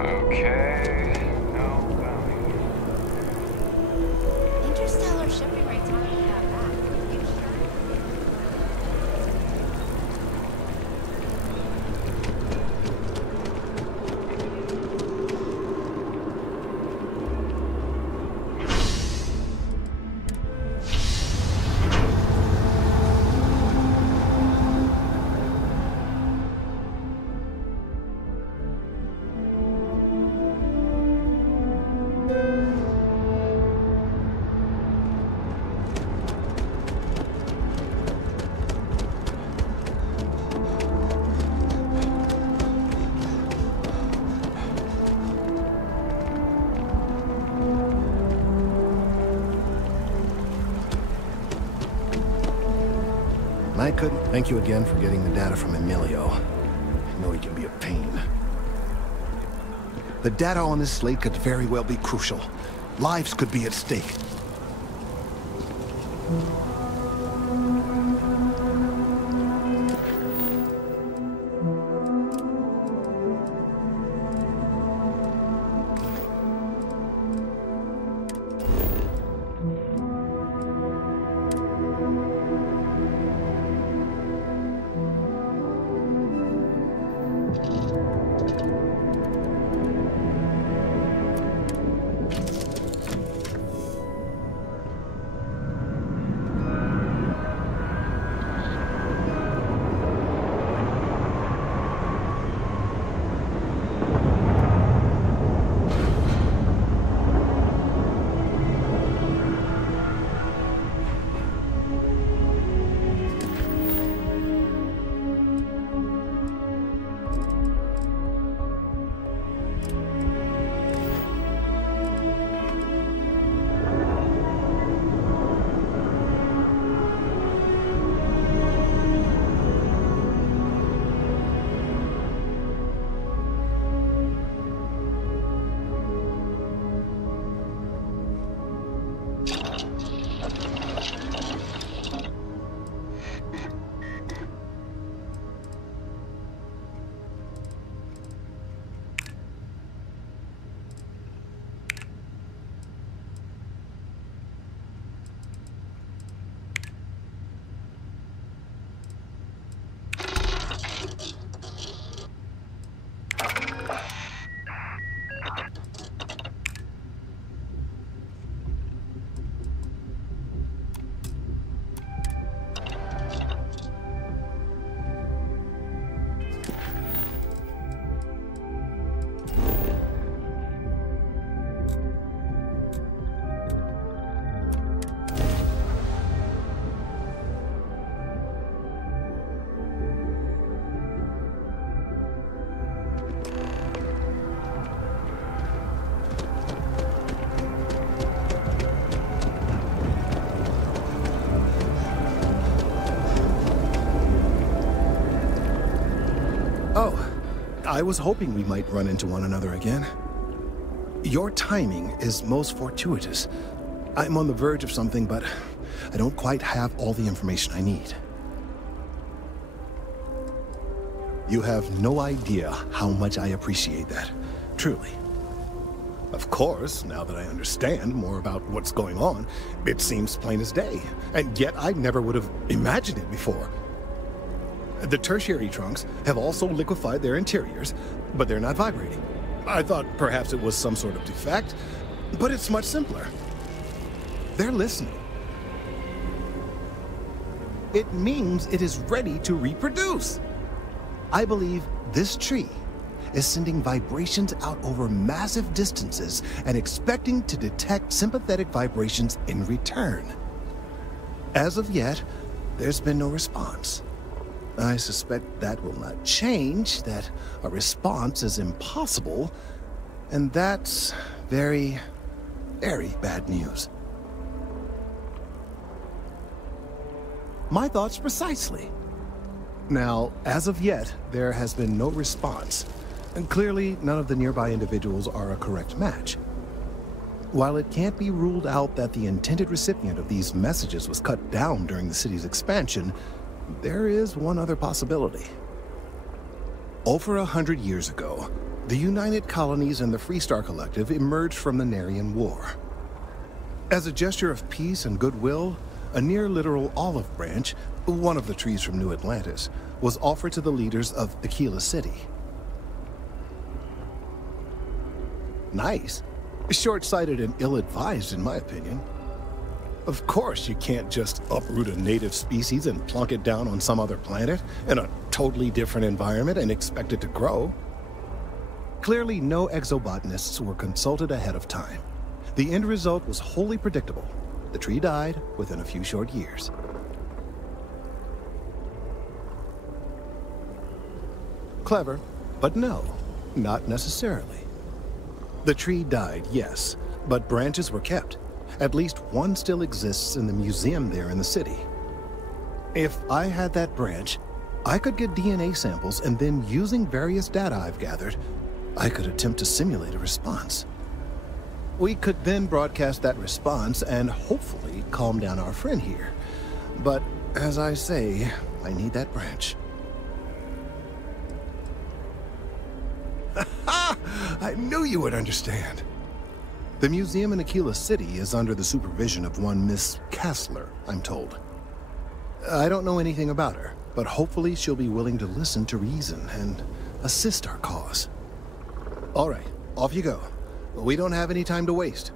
Okay. No bounty. Interstellar shipping rates aren't really that bad. You sure? I couldn't thank you again for getting the data from Emilio. I know he can be a pain. The data on this slate could very well be crucial. Lives could be at stake. I was hoping we might run into one another again. Your timing is most fortuitous. I'm on the verge of something, but I don't quite have all the information I need. You have no idea how much I appreciate that. Truly. Of course, now that I understand more about what's going on, it seems plain as day. And yet I never would have imagined it before. The tertiary trunks have also liquefied their interiors, but they're not vibrating. I thought perhaps it was some sort of defect, but it's much simpler. They're listening. It means it is ready to reproduce. I believe this tree is sending vibrations out over massive distances and expecting to detect sympathetic vibrations in return. As of yet, there's been no response. I suspect that will not change, that a response is impossible, and that's very, very bad news. My thoughts precisely. Now, as of yet, there has been no response, and clearly none of the nearby individuals are a correct match. While it can't be ruled out that the intended recipient of these messages was cut down during the city's expansion, there is one other possibility. Over 100 years ago, the United Colonies and the Freestar Collective emerged from the Narian War. As a gesture of peace and goodwill, a near-literal olive branch, one of the trees from New Atlantis, was offered to the leaders of Akila City. Nice. Short-sighted and ill-advised, in my opinion. Of course, you can't just uproot a native species and plunk it down on some other planet in a totally different environment and expect it to grow. Clearly, no exobotanists were consulted ahead of time. The end result was wholly predictable. The tree died within a few short years. Clever, but no, not necessarily. The tree died, yes, but branches were kept. At least one still exists in the museum there in the city. If I had that branch, I could get DNA samples, and then using various data I've gathered, I could attempt to simulate a response. We could then broadcast that response and hopefully calm down our friend here. But as I say, I need that branch. I knew you would understand. The museum in Akila City is under the supervision of one Miss Casler, I'm told. I don't know anything about her, but hopefully she'll be willing to listen to reason and assist our cause. All right, off you go. We don't have any time to waste.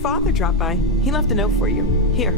Father dropped by. He left a note for you. Here.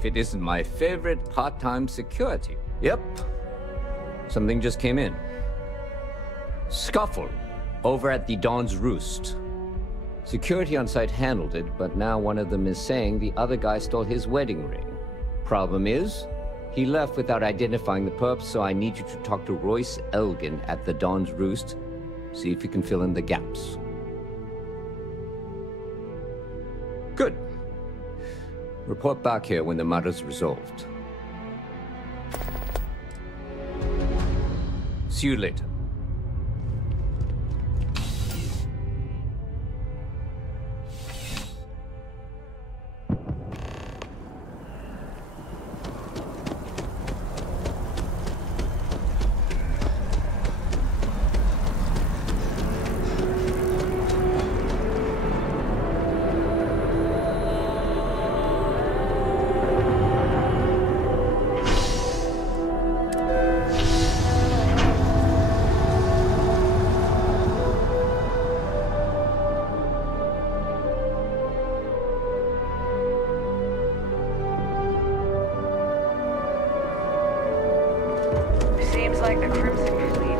if it isn't my favorite part-time security. Yep. Something just came in. Scuffle, over at the Dawn's Roost. Security on site handled it, but now one of them is saying the other guy stole his wedding ring. Problem is, he left without identifying the perp, so I need you to talk to Royce Elgin at the Dawn's Roost. See if you can fill in the gaps. Good. Report back here when the matter's resolved. See you later. Seems like the Crimson Fleet.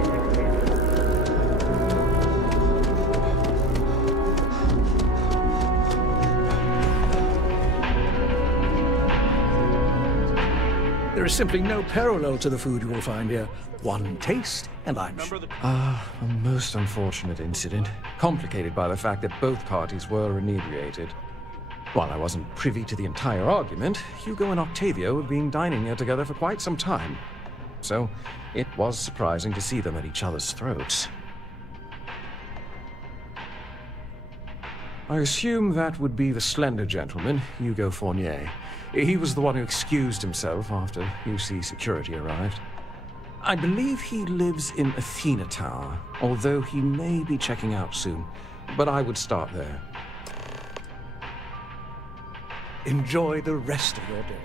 There is simply no parallel to the food you will find here. One taste, and I'm sure. A most unfortunate incident, complicated by the fact that both parties were inebriated. While I wasn't privy to the entire argument, Hugo and Octavio have been dining here together for quite some time. So, it was surprising to see them at each other's throats. I assume that would be the slender gentleman, Hugo Fournier. He was the one who excused himself after UC security arrived. I believe he lives in Athena Tower, although he may be checking out soon. But I would start there. Enjoy the rest of your day.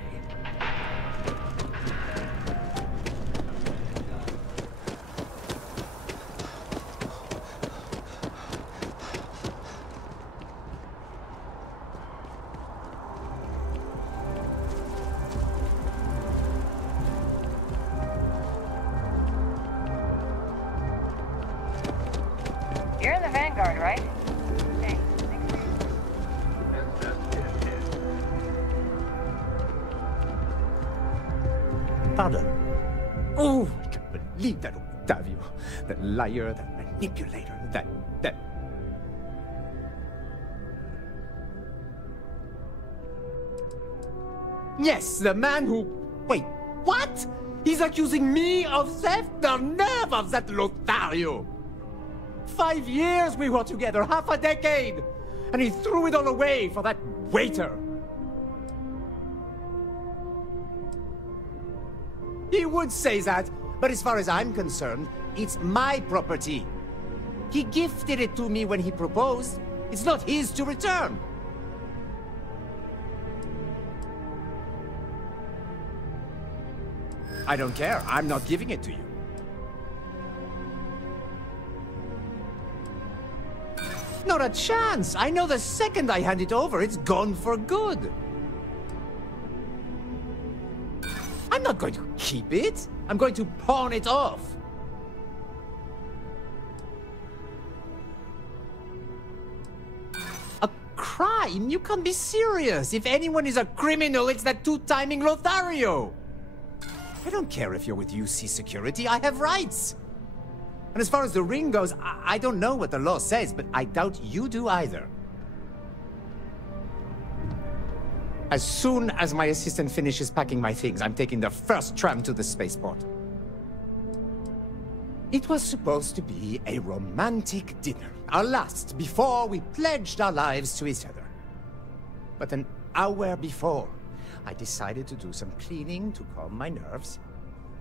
You're in the Vanguard, right? Thanks. Pardon? Oh, I can't believe that Octavio. That liar, that manipulator, that... Yes, the man who... Wait, what? He's accusing me of theft? The nerve of that Lothario! 5 years we were together, half a decade! And he threw it all away for that waiter! He would say that, but as far as I'm concerned, it's my property. He gifted it to me when he proposed. It's not his to return. I don't care. I'm not giving it to you. Not a chance! I know the second I hand it over, it's gone for good. I'm not going to keep it. I'm going to pawn it off. A crime? You can't be serious. If anyone is a criminal, it's that two-timing Lothario. I don't care if you're with UC security. I have rights. And as far as the ring goes, I don't know what the law says, but I doubt you do either. As soon as my assistant finishes packing my things, I'm taking the first tram to the spaceport. It was supposed to be a romantic dinner, our last before we pledged our lives to each other. But an hour before, I decided to do some cleaning to calm my nerves.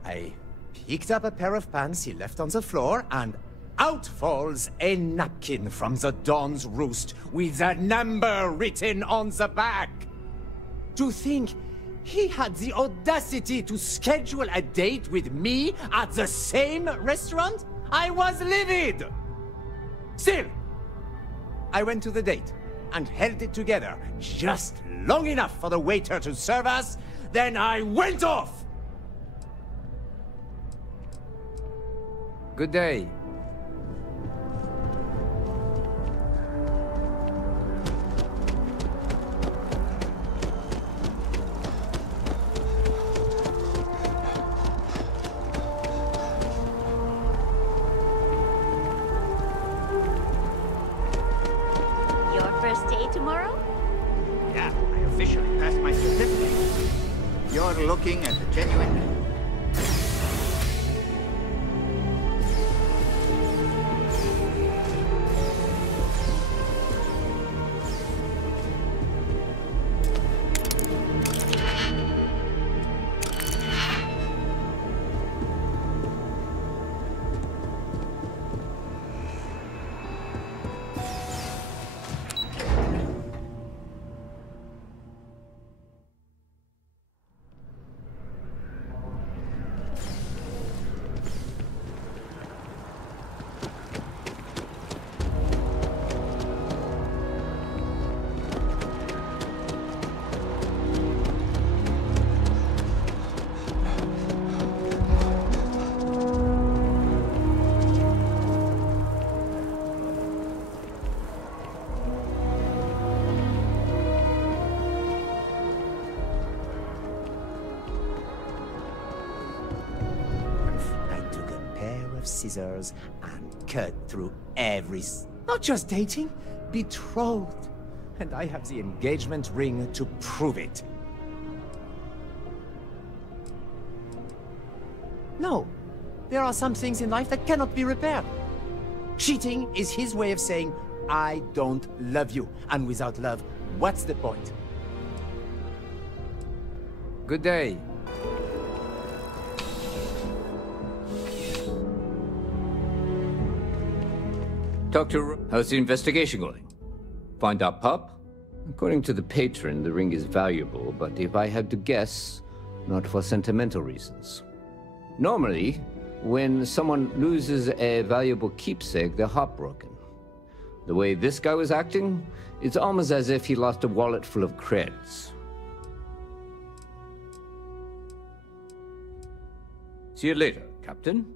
I picked up a pair of pants he left on the floor, and out falls a napkin from the Dawn's Roost with a number written on the back. To think he had the audacity to schedule a date with me at the same restaurant? I was livid! Still, I went to the date and held it together just long enough for the waiter to serve us, then I went off! Good day. Your first day tomorrow? Yeah, I officially passed my certificate. You're looking at the genuine... Scissors and cut through not just dating, betrothed. And I have the engagement ring to prove it. No, there are some things in life that cannot be repaired. Cheating is his way of saying, I don't love you. And without love, what's the point? Good day. Doctor, how's the investigation going? Find our pup? According to the patron, the ring is valuable, but if I had to guess, not for sentimental reasons. Normally, when someone loses a valuable keepsake, they're heartbroken. The way this guy was acting, it's almost as if he lost a wallet full of creds. See you later, Captain.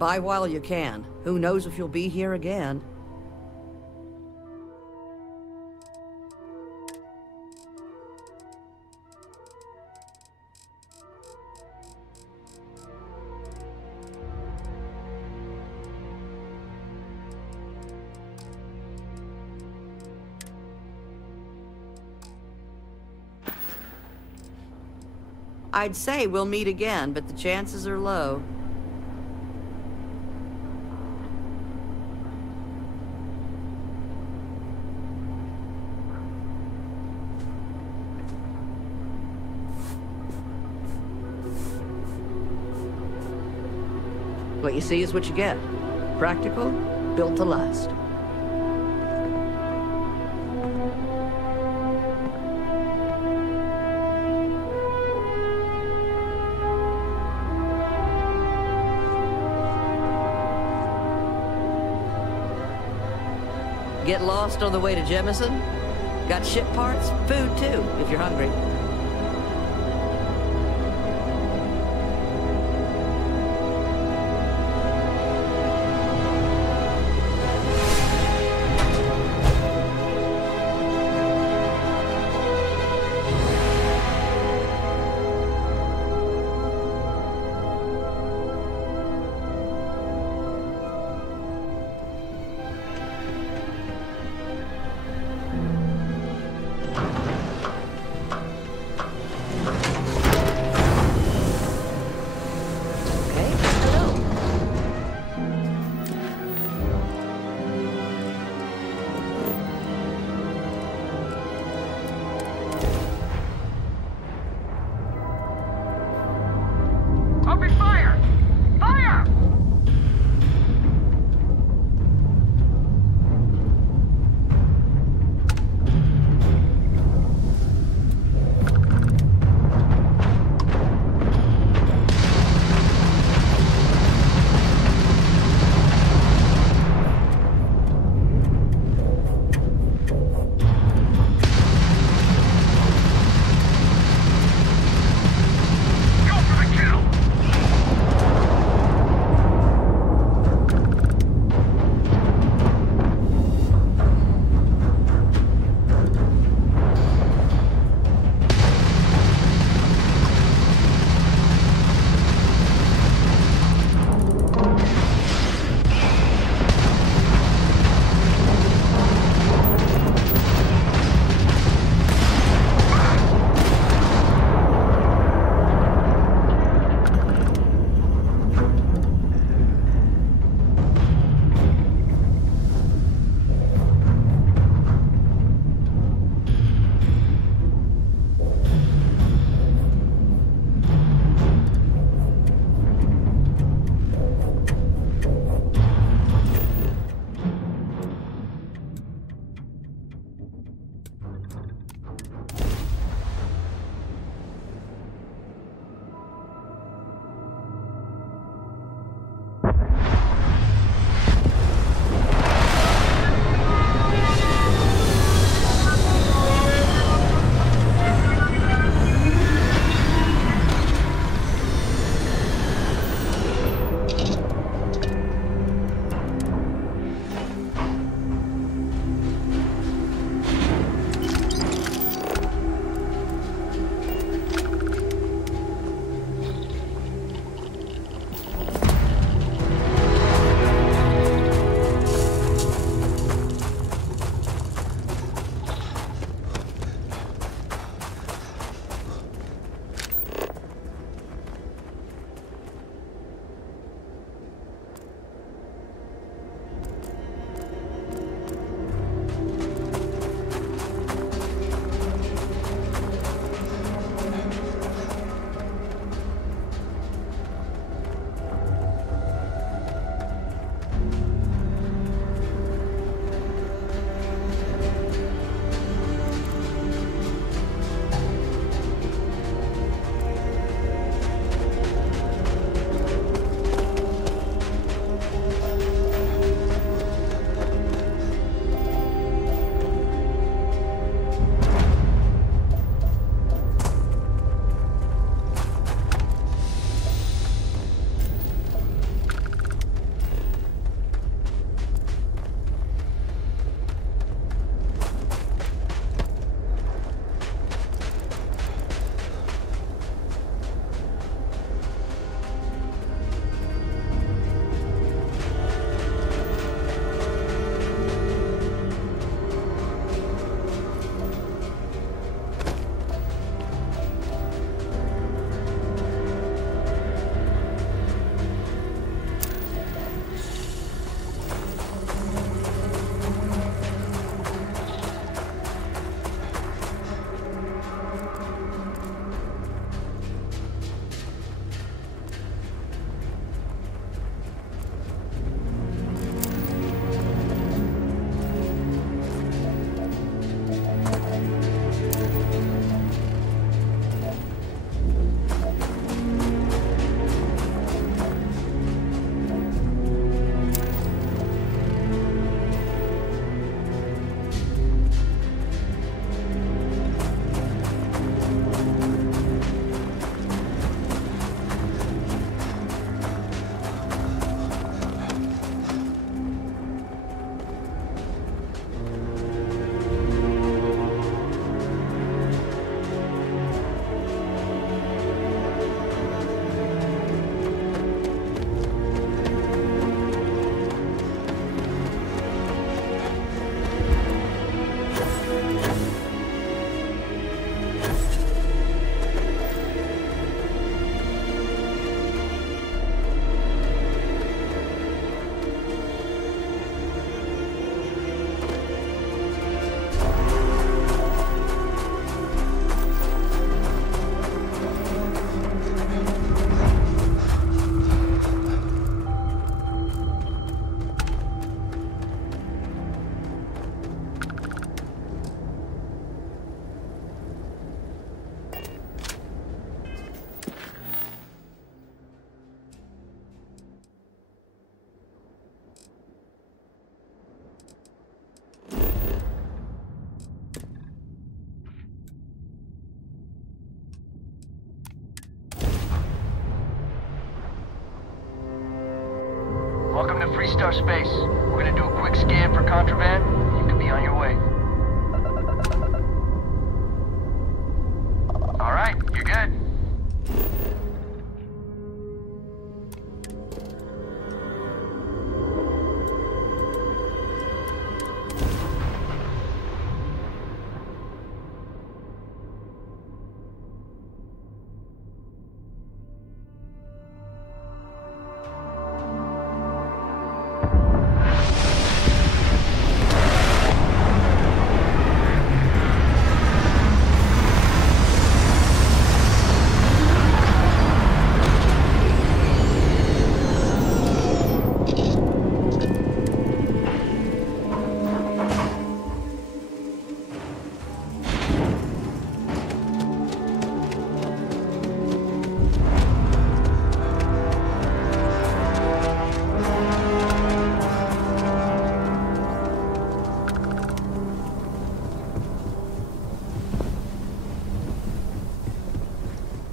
Buy while you can. Who knows if you'll be here again? I'd say we'll meet again, but the chances are low. What you see is what you get. Practical, built to last. Get lost on the way to Jemison? Got ship parts? Food too, if you're hungry. Freestar space. We're gonna do a quick scan for contraband. You can be on your way. All right, you're good.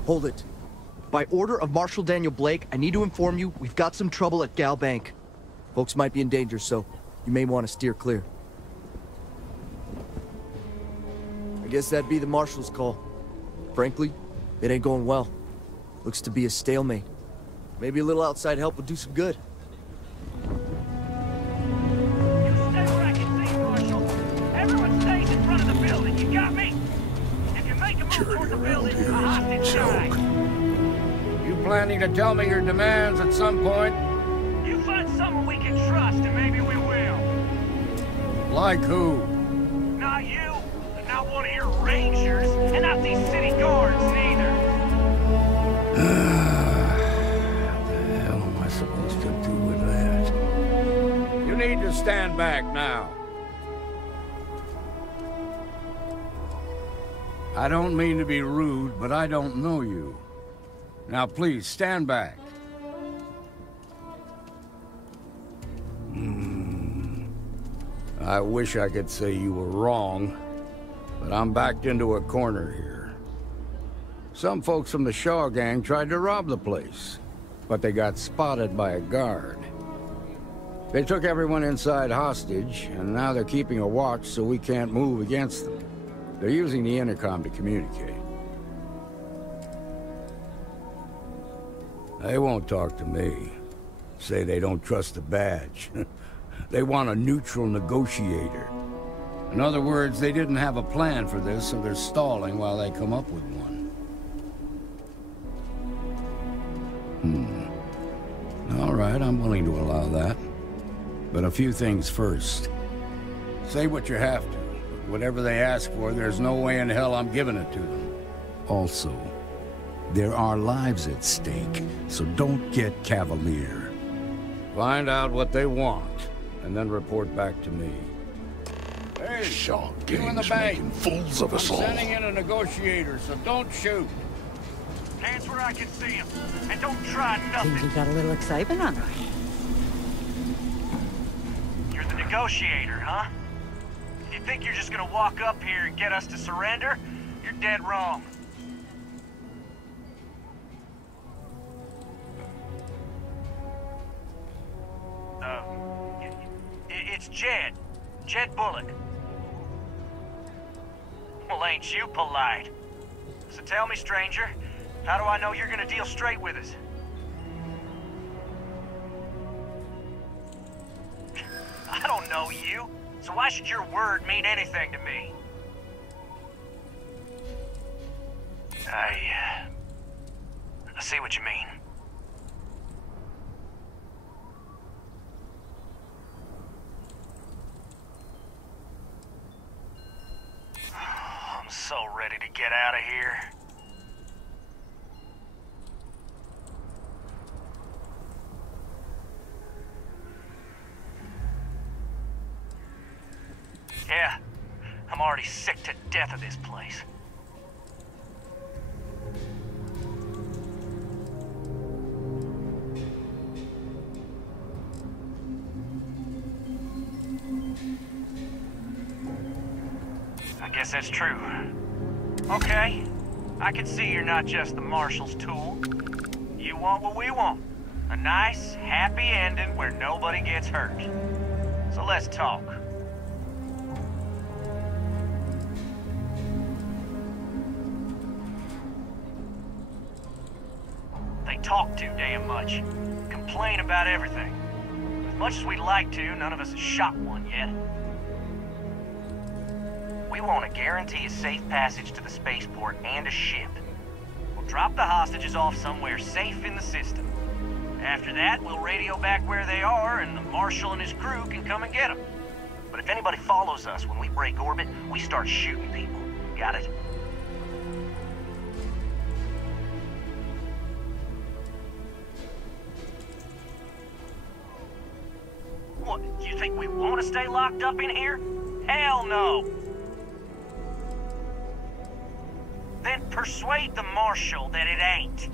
Hold it. By order of Marshal Daniel Blake, I need to inform you we've got some trouble at Gal Bank. Folks might be in danger, so you may want to steer clear. I guess that'd be the Marshal's call. Frankly, it ain't going well. Looks to be a stalemate. Maybe a little outside help would do some good. You stay where I can see, Marshal. Everyone stays in front of the building. You got me? If you make a move toward the building, a hostage dies. You planning to tell me your demands at some point? You find someone we can trust, and maybe we will. Like who? Not you, and not one of your rangers, and not these city guards, neither. What the hell am I supposed to do with that? You need to stand back now. I don't mean to be rude, but I don't know you. Now please, stand back. I wish I could say you were wrong, but I'm backed into a corner here. Some folks from the Shaw gang tried to rob the place, but they got spotted by a guard. They took everyone inside hostage, and now they're keeping a watch so we can't move against them. They're using the intercom to communicate. They won't talk to me. Say they don't trust the badge. They want a neutral negotiator. In other words, they didn't have a plan for this, so they're stalling while they come up with one. All right, I'm willing to allow that. But a few things first. Say what you have to. Whatever they ask for, there's no way in hell I'm giving it to them. Also, there are lives at stake, so don't get cavalier. Find out what they want, and then report back to me. Hey, Shaw you in the gang's bank. making fools of us I'm all. sending in a negotiator, so don't shoot. Hands where I can see him, and don't try nothing. Seems you got a little excitement on right. You're the negotiator, huh? If you think you're just gonna walk up here and get us to surrender, you're dead wrong. It's Jed. Jed Bullock. Well, ain't you polite? So tell me, stranger, how do I know you're gonna deal straight with us? I don't know you, so why should your word mean anything to me? I see what you mean. I'm so ready to get out of here. Yeah, I'm already sick to death of this place. I guess that's true. Okay, I can see you're not just the Marshal's tool. You want what we want. A nice, happy ending where nobody gets hurt. So let's talk. They talk too damn much. Complain about everything. As much as we'd like to, none of us has shot one yet. We want to guarantee a safe passage to the spaceport and a ship. We'll drop the hostages off somewhere safe in the system. After that, we'll radio back where they are, and the Marshal and his crew can come and get them. But if anybody follows us when we break orbit, we start shooting people. Got it? What, you think we want to stay locked up in here? Hell no! Then persuade the Marshal that it ain't.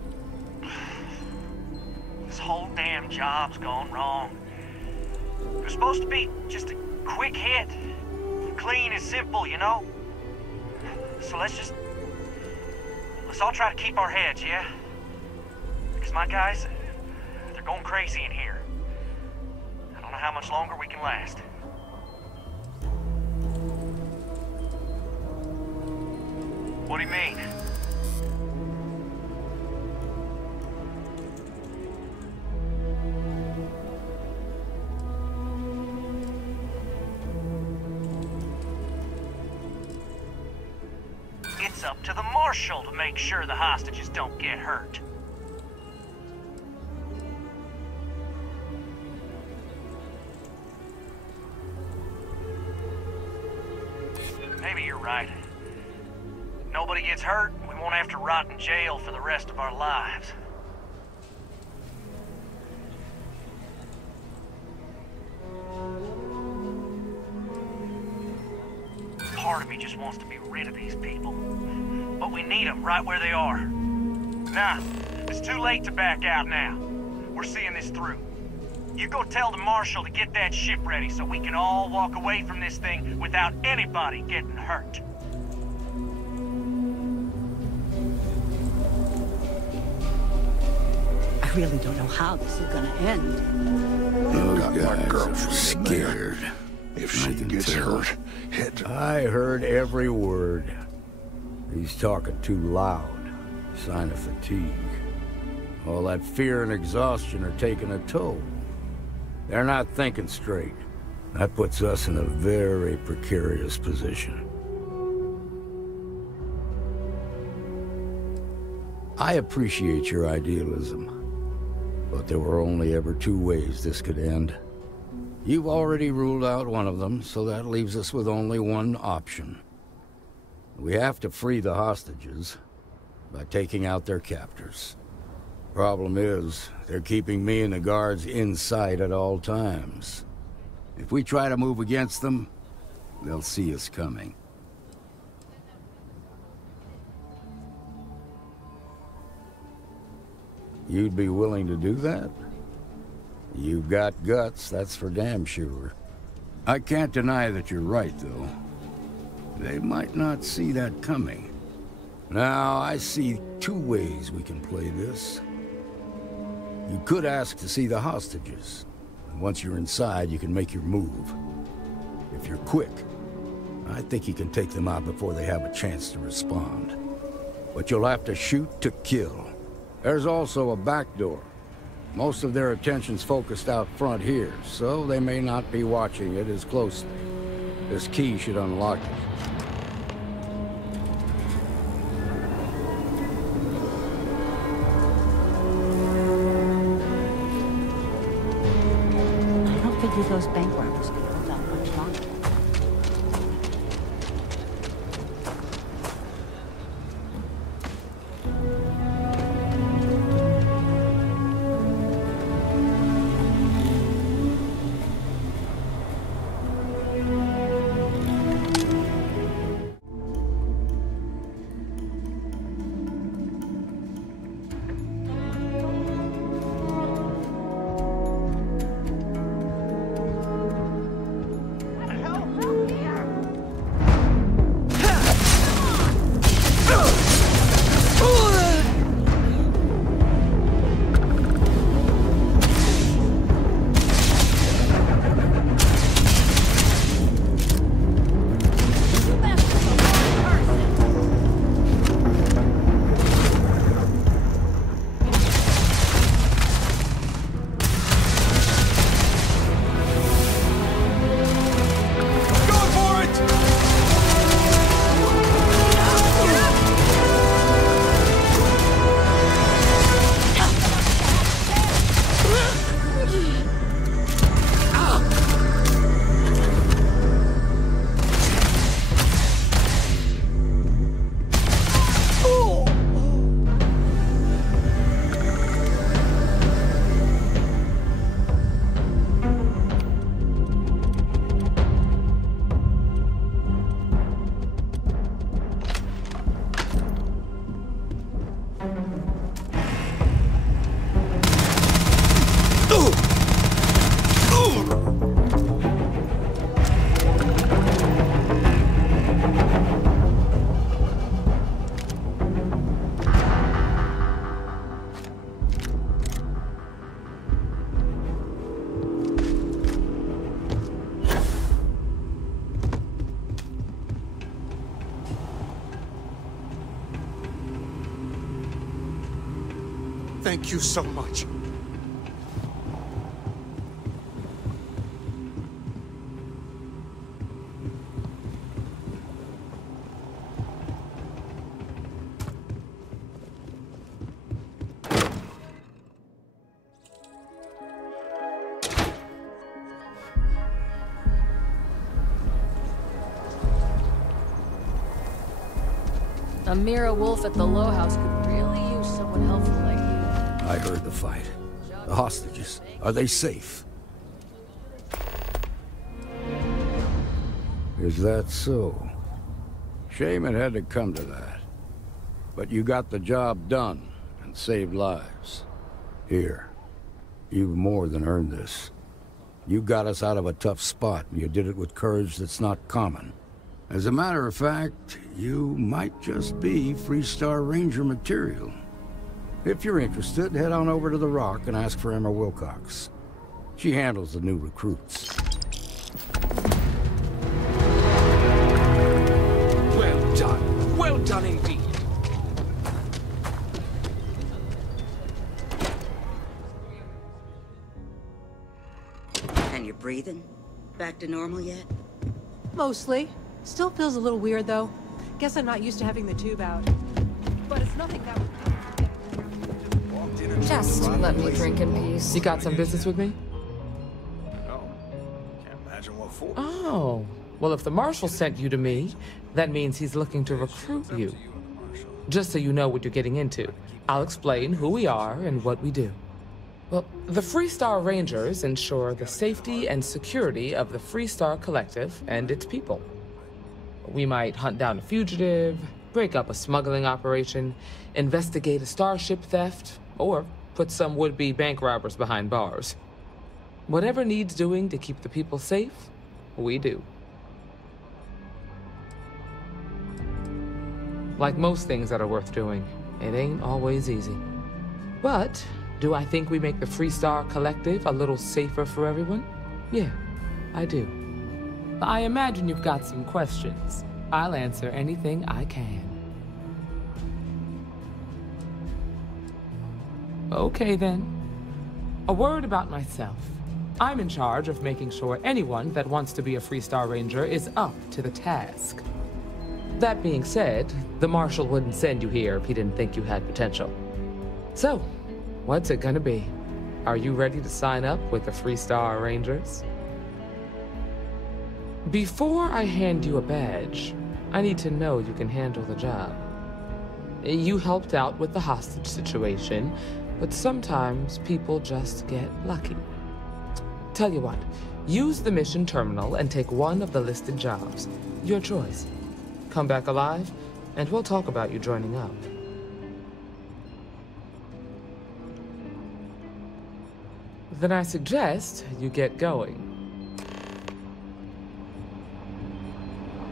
This whole damn job's gone wrong. It was supposed to be just a quick hit. Clean and simple, you know? So let's all try to keep our heads, yeah? Because my guys, they're going crazy in here. I don't know how much longer we can last. What do you mean? It's up to the Marshal to make sure the hostages don't get hurt. Maybe you're right. Nobody gets hurt, we won't have to rot in jail for the rest of our lives. Part of me just wants to be rid of these people. But we need them right where they are. Nah, it's too late to back out now. We're seeing this through. You go tell the Marshal to get that ship ready so we can all walk away from this thing without anybody getting hurt. I really don't know how this is gonna end. Those guys are scared. If she gets hurt, I heard every word. He's talking too loud. Sign of fatigue. All that fear and exhaustion are taking a toll. They're not thinking straight. That puts us in a very precarious position. I appreciate your idealism, but there were only ever two ways this could end. You've already ruled out one of them, so that leaves us with only one option. We have to free the hostages by taking out their captors. Problem is, they're keeping me and the guards in sight at all times. If we try to move against them, they'll see us coming. You'd be willing to do that? You've got guts, that's for damn sure. I can't deny that you're right, though. They might not see that coming. Now, I see two ways we can play this. You could ask to see the hostages. And once you're inside, you can make your move. If you're quick, I think you can take them out before they have a chance to respond. But you'll have to shoot to kill. There's also a back door. Most of their attention's focused out front here, so they may not be watching it as closely. This key should unlock it. I don't figure those bank robbers can hold out much longer. Thank you so much. Amira Wolf at the Low House could really use someone helpful like you. I heard the fight. The hostages, are they safe? Is that so? Shame it had to come to that. But you got the job done and saved lives. Here, you've more than earned this. You got us out of a tough spot, and you did it with courage that's not common. As a matter of fact, you might just be Freestar Ranger material. If you're interested, head on over to the Rock and ask for Amira Wilcox. She handles the new recruits. Well done. Well done indeed. And you're breathing? Back to normal yet? Mostly. Still feels a little weird, though. Guess I'm not used to having the tube out. But it's nothing that would... Just let me drink in peace. You got some business with me? No. Can't imagine what for. Oh. Well, if the Marshal sent you to me, that means he's looking to recruit you. Just so you know what you're getting into, I'll explain who we are and what we do. Well, the Freestar Rangers ensure the safety and security of the Freestar Collective and its people. We might hunt down a fugitive, break up a smuggling operation, investigate a starship theft, or put some would-be bank robbers behind bars. Whatever needs doing to keep the people safe, we do. Like most things that are worth doing, it ain't always easy. But do I think we make the Freestar Collective a little safer for everyone? Yeah, I do. I imagine you've got some questions. I'll answer anything I can. Okay then. A word about myself. I'm in charge of making sure anyone that wants to be a Freestar Ranger is up to the task. That being said, the Marshal wouldn't send you here if he didn't think you had potential. So, what's it gonna be? Are you ready to sign up with the Freestar Rangers? Before I hand you a badge, I need to know you can handle the job. You helped out with the hostage situation, but sometimes people just get lucky. Tell you what, use the mission terminal and take one of the listed jobs. Your choice. Come back alive, and we'll talk about you joining up. Then I suggest you get going.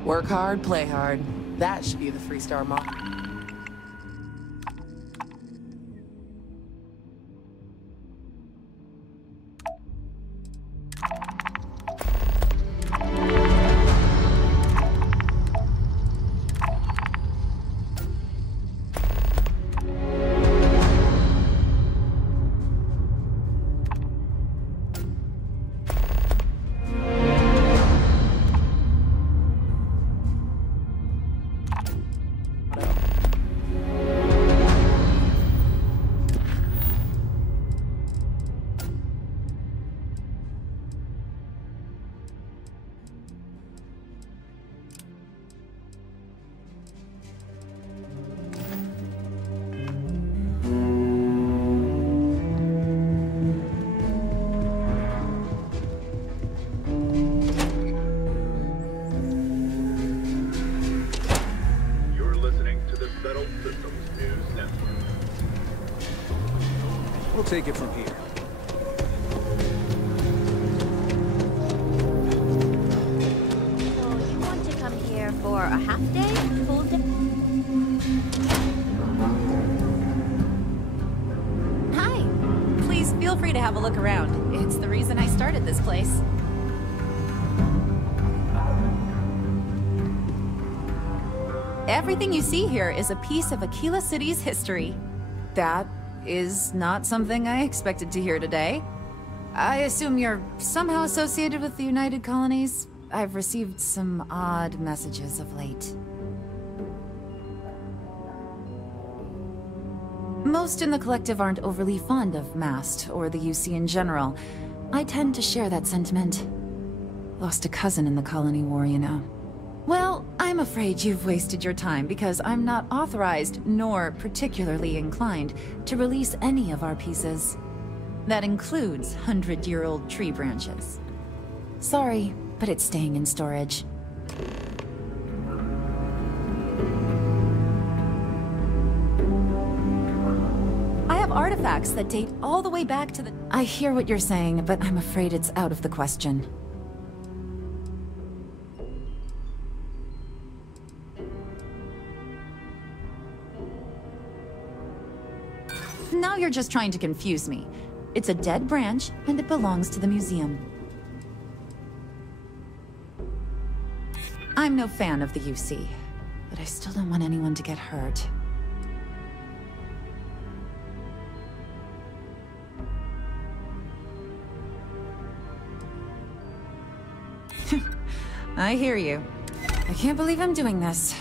Work hard, play hard. That should be the Freestar motto. We'll take it from here. So you want to come here for a half day? Full day? Hi. Please feel free to have a look around. It's the reason I started this place. Everything you see here is a piece of Akila City's history. That is not something I expected to hear today. I assume you're somehow associated with the United Colonies? I've received some odd messages of late. Most in the collective aren't overly fond of MAST or the UC in general. I tend to share that sentiment. Lost a cousin in the colony war, you know. Well, I'm afraid you've wasted your time because I'm not authorized nor particularly inclined to release any of our pieces. That includes 100-year-old tree branches. Sorry, but it's staying in storage. I have artifacts that date all the way back to the... I hear what you're saying, but I'm afraid it's out of the question. Now you're just trying to confuse me. It's a dead branch, and it belongs to the museum. I'm no fan of the UC, but I still don't want anyone to get hurt. I hear you. I can't believe I'm doing this.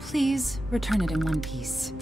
Please return it in one piece.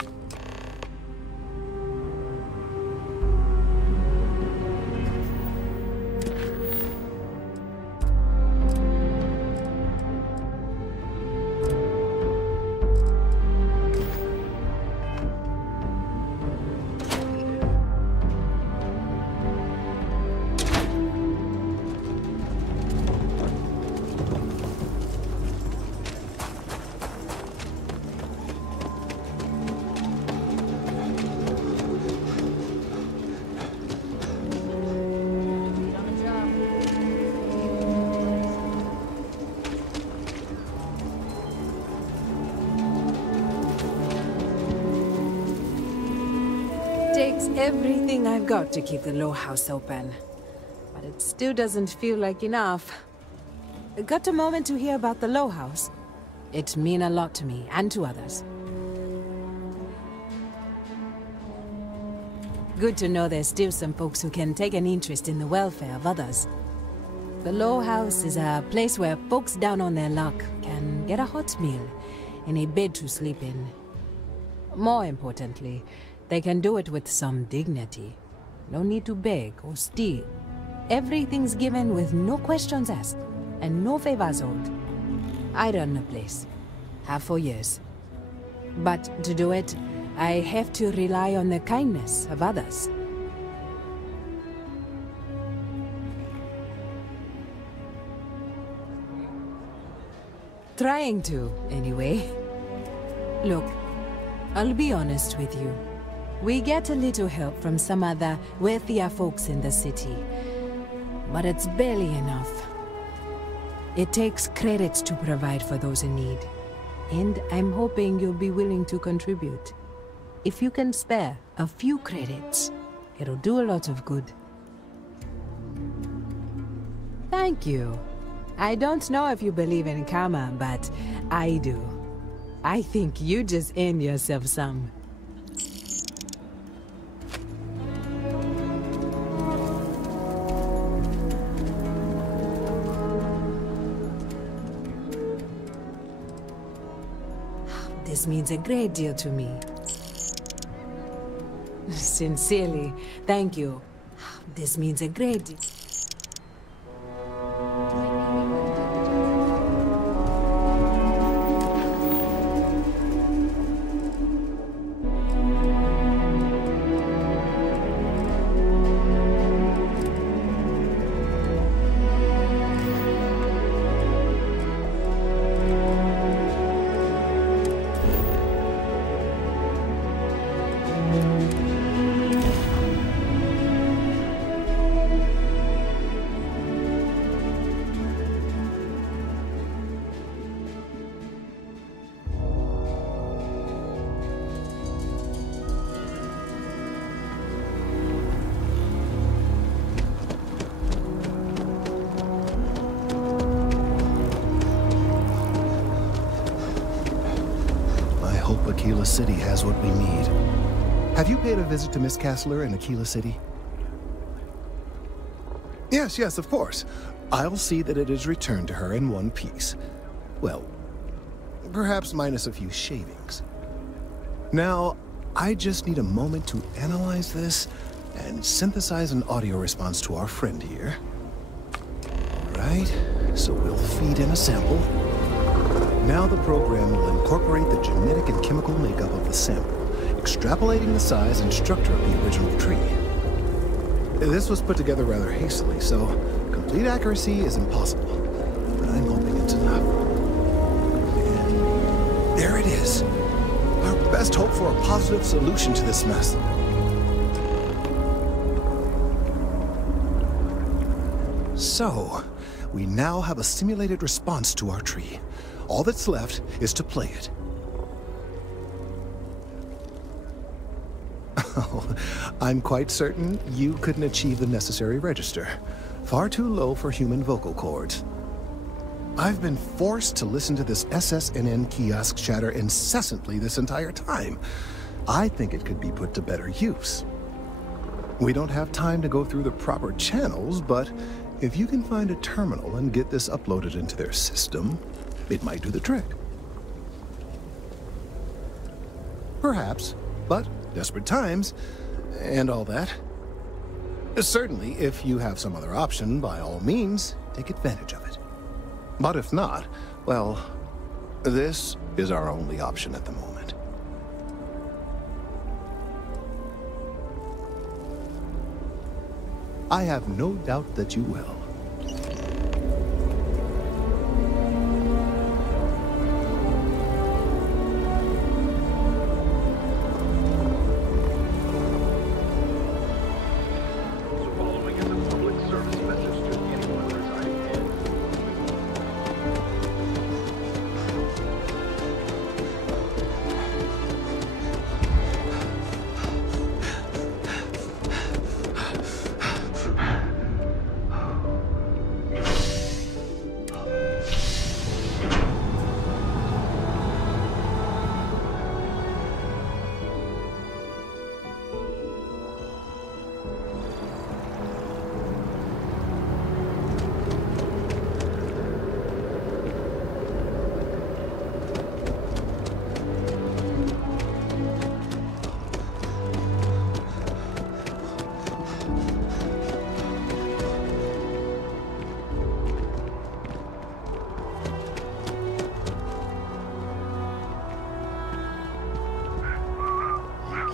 Everything I've got to keep the low house open. But it still doesn't feel like enough. Got a moment to hear about the low house? It means a lot to me and to others. Good to know there's still some folks who can take an interest in the welfare of others. The low house is a place where folks down on their luck can get a hot meal and a bed to sleep in. More importantly, they can do it with some dignity. No need to beg or steal. Everything's given with no questions asked, and no favors owed. I run the place. Have for years. But to do it, I have to rely on the kindness of others. Trying to, anyway. Look, I'll be honest with you. We get a little help from some other wealthier folks in the city, but it's barely enough. It takes credits to provide for those in need, and I'm hoping you'll be willing to contribute. If you can spare a few credits, it'll do a lot of good. Thank you. I don't know if you believe in karma, but I do. I think you just earned yourself some. This means a great deal to me. Sincerely, thank you. This means a great deal. Akila City has what we need. Have you paid a visit to Miss Casler in Akila City? Yes, yes, of course. I'll see that it is returned to her in one piece. Well, perhaps minus a few shavings. Now, I just need a moment to analyze this and synthesize an audio response to our friend here. Alright, so we'll feed in a sample. Now the program will incorporate the genetic and chemical makeup of the sample, extrapolating the size and structure of the original tree. This was put together rather hastily, so complete accuracy is impossible, but I'm hoping it's enough. And there it is. Our best hope for a positive solution to this mess. So, we now have a simulated response to our tree. All that's left is to play it. Oh, I'm quite certain you couldn't achieve the necessary register. Far too low for human vocal cords. I've been forced to listen to this SSNN kiosk chatter incessantly this entire time. I think it could be put to better use. We don't have time to go through the proper channels, but if you can find a terminal and get this uploaded into their system, it might do the trick. Perhaps, but desperate times, and all that. Certainly, if you have some other option, by all means, take advantage of it. But if not, well, this is our only option at the moment. I have no doubt that you will.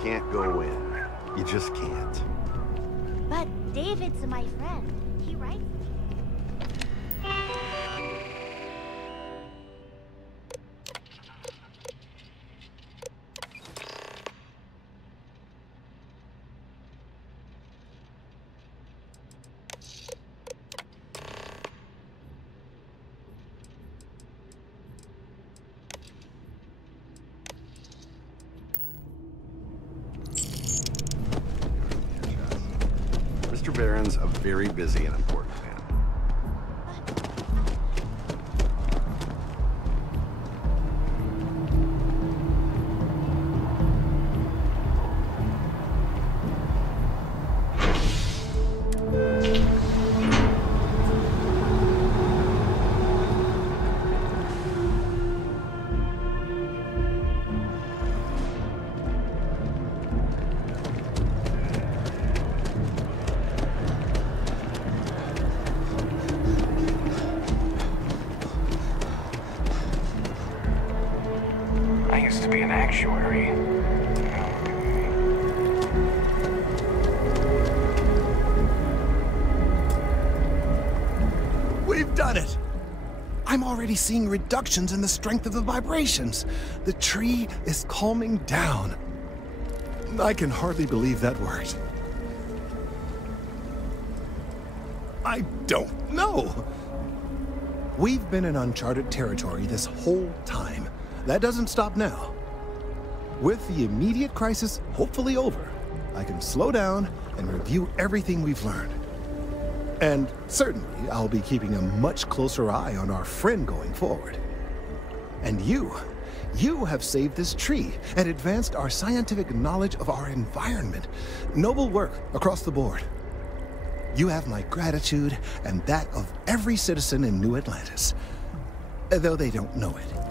Can't go in. You just can't. But David's my friend. He writes. Mr. Barron's a very busy and important man. Seeing reductions in the strength of the vibrations. The tree is calming down. I can hardly believe that worked. I don't know. We've been in uncharted territory this whole time. That doesn't stop now. With the immediate crisis hopefully over, I can slow down and review everything we've learned. And certainly, I'll be keeping a much closer eye on our friend going forward. And you You have saved this tree and advanced our scientific knowledge of our environment. Noble work across the board. You have my gratitude and that of every citizen in New Atlantis. Though they don't know it.